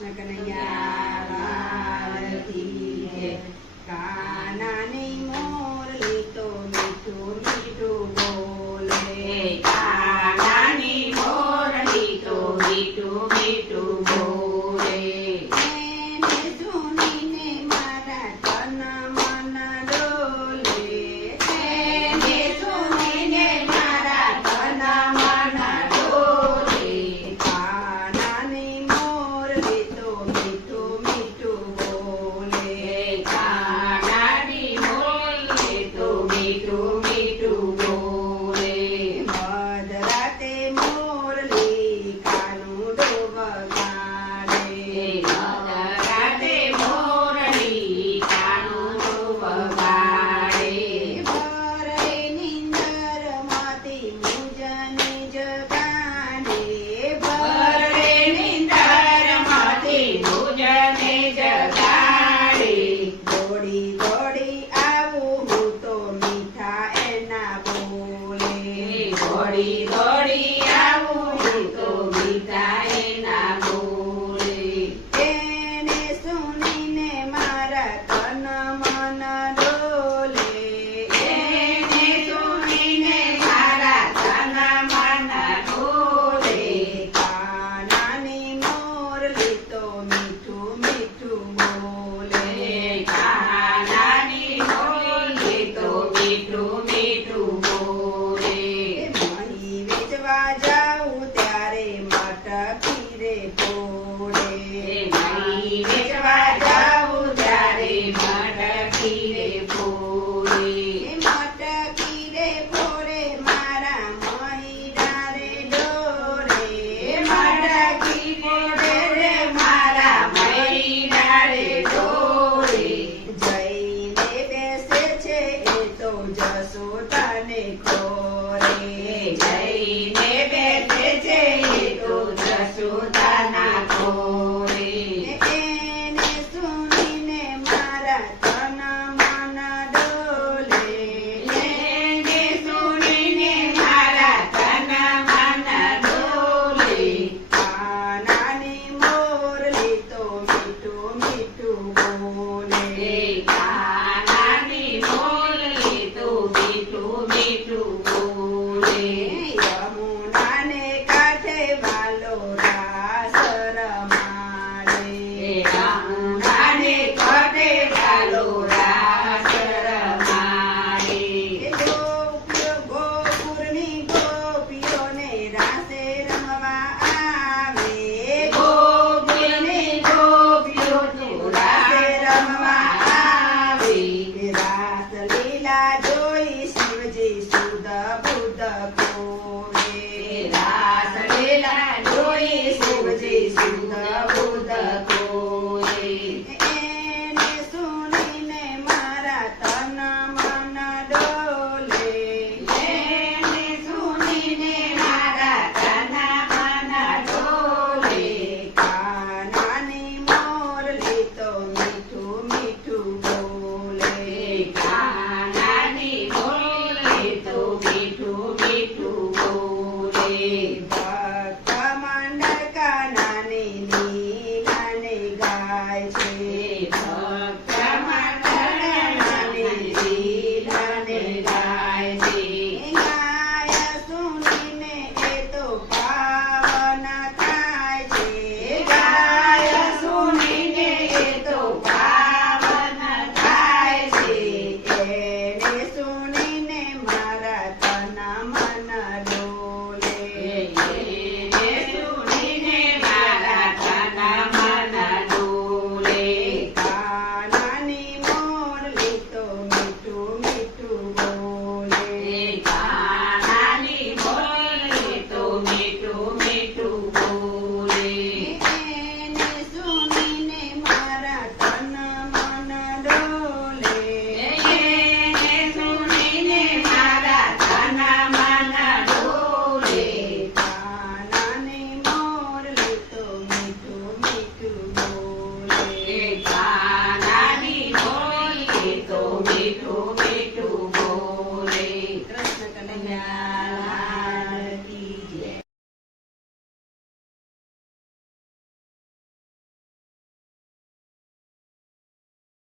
કૃષ્ણ કનૈયા કાના ને મોરલી તો મીઠું મીઠું બોલે કાના ની મોરલી તો મીઠું મીઠું બોલે રમવા જાઉં ત્યારે માટકી રે ફોડે માઈ ત્યારે માટકી રે ફોડે માટકી રે મારા મહિડા રે ડોરે માટકી મારા મહિડા રે ડોરે બેસે છે એ તો જસોદાને ખોરે Instagram. uh, I Chief.